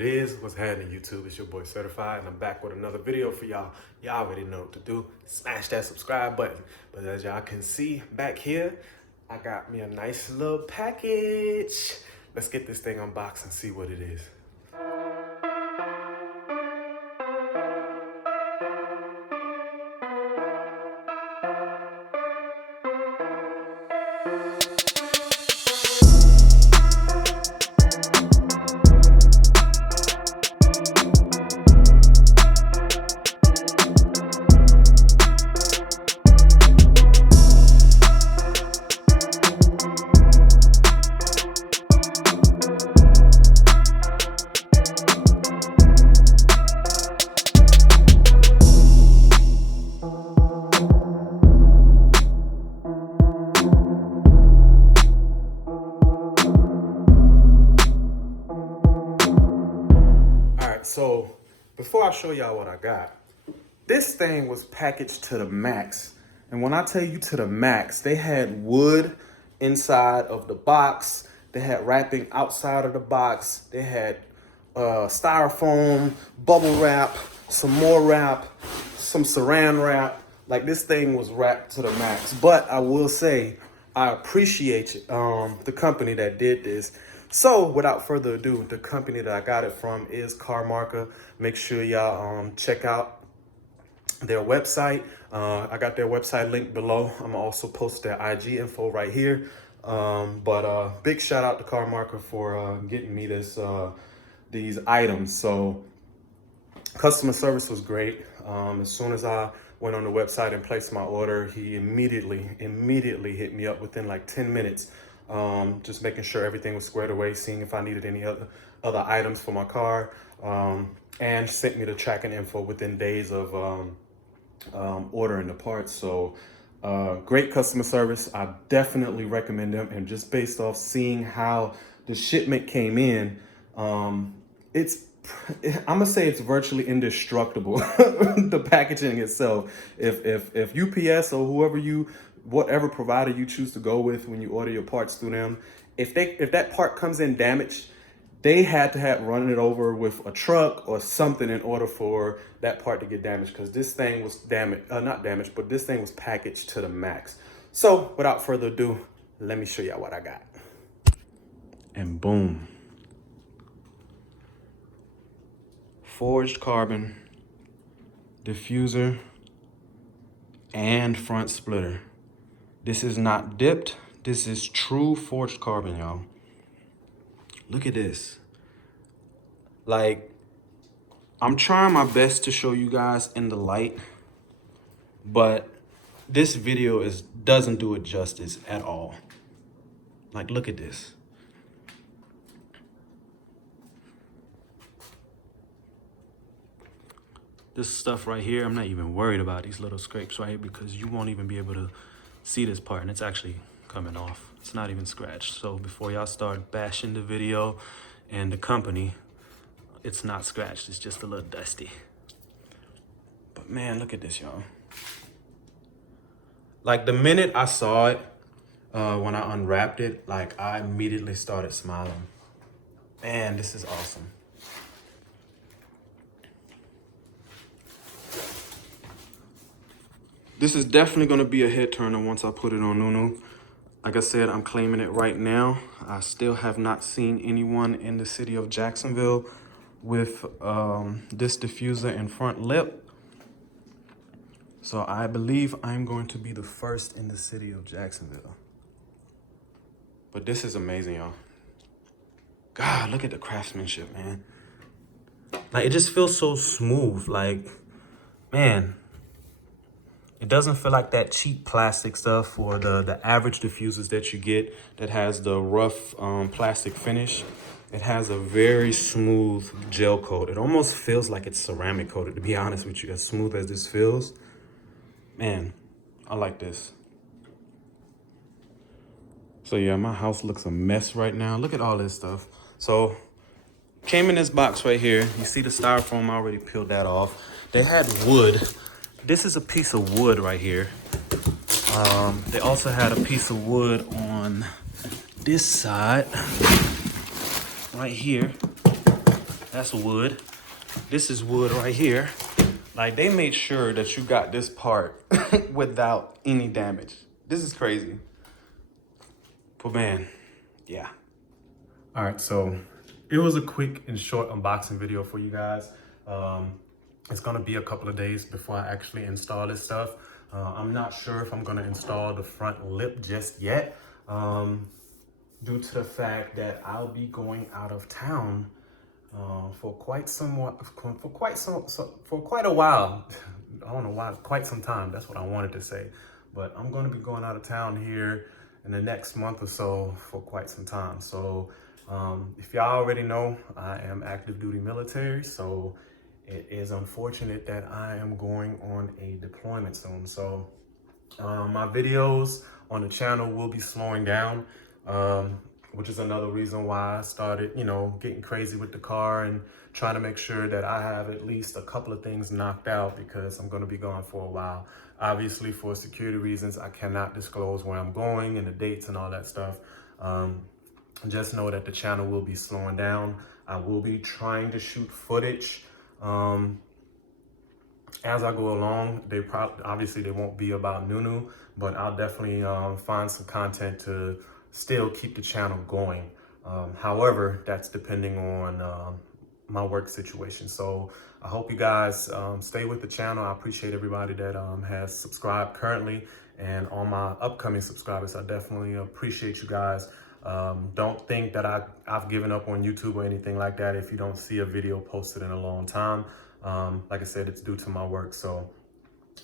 it is? What's happening, YouTube? It's your boy Srtfied, and I'm back with another video for y'all. Y'all already know what to do. Smash that subscribe button. But as y'all can see back here, I got me a nice little package. Let's get this thing unboxed and see what it is. So before I show y'all what I got, this thing was packaged to the max. And when I tell you to the max, they had wood inside of the box. They had wrapping outside of the box. They had styrofoam, bubble wrap, some more wrap, some saran wrap. Like, this thing was wrapped to the max. But I will say, I appreciate the company that did this. So without further ado, the company that I got it from is Carmarker. Make sure y'all check out their website. I got their website linked below. I'm gonna also post their IG info right here. But big shout out to Carmarker for getting me these items. So customer service was great. As soon as I went on the website and placed my order, he immediately hit me up within like 10 minutes. Just making sure everything was squared away, seeing if I needed any other items for my car, and sent me the tracking info within days of ordering the parts. So great customer service. I definitely recommend them. And just based off seeing how the shipment came in, I'm gonna say it's virtually indestructible. The packaging itself. If UPS or whatever provider you choose to go with when you order your parts through them, if that part comes in damaged, they had to run it over with a truck or something in order for that part to get damaged, because this thing was not damaged, but this thing was packaged to the max. So without further ado, let me show y'all what I got. And boom. Forged carbon, diffuser, and front splitter. This is not dipped. This is true forged carbon, y'all. Look at this. Like, I'm trying my best to show you guys in the light, but this video doesn't do it justice at all. Like, look at this. This stuff right here, I'm not even worried about these little scrapes right here, because you won't even be able to see this part, and it's actually coming off. It's not even scratched. So before y'all start bashing the video and the company, it's not scratched. It's just a little dusty. But man, look at this, y'all. Like, the minute I saw it, when I unwrapped it, like, I immediately started smiling. Man, this is awesome. This is definitely going to be a head turner once I put it on Nunu. Like I said, I'm claiming it right now. I still have not seen anyone in the city of Jacksonville with this diffuser and front lip. So I believe I'm going to be the first in the city of Jacksonville. But this is amazing, y'all. God, look at the craftsmanship, man. Like, it just feels so smooth. Like, man. It doesn't feel like that cheap plastic stuff or the average diffusers that you get that has the rough plastic finish. It has a very smooth gel coat. It almost feels like it's ceramic coated, to be honest with you, as smooth as this feels. Man, I like this. So yeah, my house looks a mess right now. Look at all this stuff. So, came in this box right here. You see the styrofoam, I already peeled that off. They had wood. This is a piece of wood right here. They also had a piece of wood on this side, right here. That's wood. This is wood right here. Like, they made sure that you got this part without any damage. This is crazy. But man, yeah. All right, so it was a quick and short unboxing video for you guys. It's gonna be a couple of days before I actually install this stuff. I'm not sure if I'm gonna install the front lip just yet, due to the fact that I'll be going out of town for quite a while. I don't know why, quite some time. That's what I wanted to say. But I'm gonna be going out of town here in the next month or so for quite some time. So if y'all already know, I am active duty military. So it is unfortunate that I am going on a deployment soon. So my videos on the channel will be slowing down, which is another reason why I started, you know, getting crazy with the car and trying to make sure that I have at least a couple of things knocked out, because I'm going to be gone for a while. Obviously, for security reasons, I cannot disclose where I'm going and the dates and all that stuff. Just know that the channel will be slowing down. I will be trying to shoot footage as I go along. Obviously they won't be about Nunu, but I'll definitely find some content to still keep the channel going. However, that's depending on my work situation. So I hope you guys stay with the channel. I appreciate everybody that has subscribed currently, and all my upcoming subscribers. I definitely appreciate you guys. Don't think that I've given up on YouTube or anything like that if you don't see a video posted in a long time. Like I said, it's due to my work. So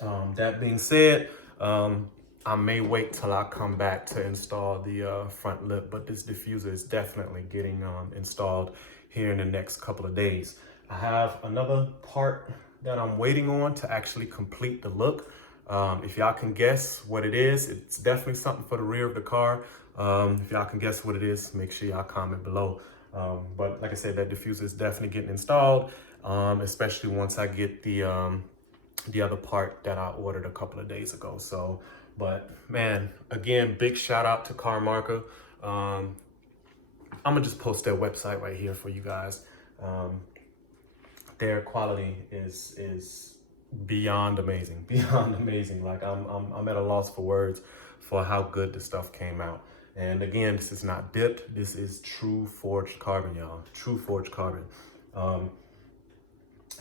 that being said, I may wait till I come back to install the front lip, but this diffuser is definitely getting installed here in the next couple of days. I have another part that I'm waiting on to actually complete the look. If y'all can guess what it is, it's definitely something for the rear of the car. If y'all can guess what it is, make sure y'all comment below. But like I said, that diffuser is definitely getting installed, especially once I get the other part that I ordered a couple of days ago. So, but man, again, big shout out to Car Marker. I'm gonna just post their website right here for you guys. Their quality is beyond amazing, beyond amazing. Like I'm at a loss for words for how good the stuff came out. And again, this is not dipped. This is true forged carbon, y'all. True forged carbon.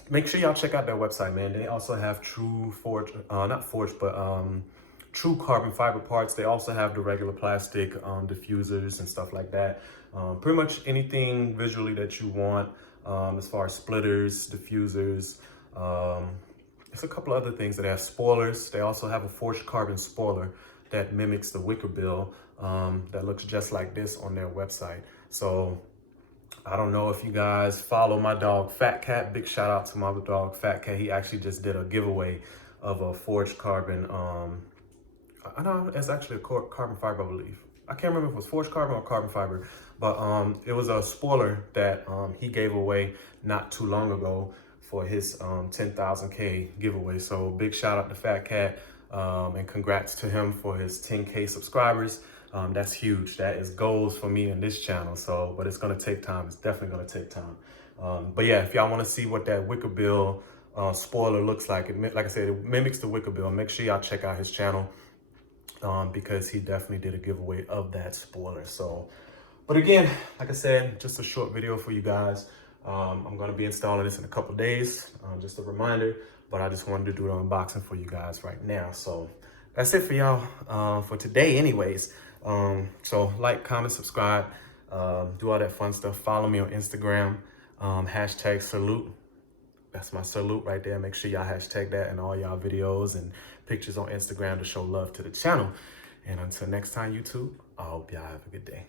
Make sure y'all check out their website, man. They also have true forged, not forged, but true carbon fiber parts. They also have the regular plastic diffusers and stuff like that. Pretty much anything visually that you want, as far as splitters, diffusers. There's a couple other things that have spoilers. They also have a forged carbon spoiler that mimics the Wicker bill, that looks just like this on their website. So I don't know if you guys follow my dog Fat Cat. Big shout out to my dog Fat Cat. He actually just did a giveaway of a forged carbon. I know it's actually a carbon fiber, I believe. I can't remember if it was forged carbon or carbon fiber, but it was a spoiler that he gave away not too long ago for his 10,000K giveaway. So big shout out to Fat Cat, and congrats to him for his 10K subscribers. That's huge. That is goals for me in this channel. So, but it's gonna take time. It's definitely gonna take time. But yeah, if y'all wanna see what that Wicker bill spoiler looks like, like I said, it mimics the Wicker bill. Make sure y'all check out his channel, because he definitely did a giveaway of that spoiler. So, but again, like I said, just a short video for you guys. I'm gonna be installing this in a couple days, just a reminder, but I just wanted to do the unboxing for you guys right now. So that's it for y'all for today anyways. So like, comment, subscribe, do all that fun stuff. Follow me on Instagram, hashtag salute. That's my salute right there. Make sure y'all hashtag that in all y'all videos and pictures on Instagram to show love to the channel. And until next time, YouTube, I hope y'all have a good day.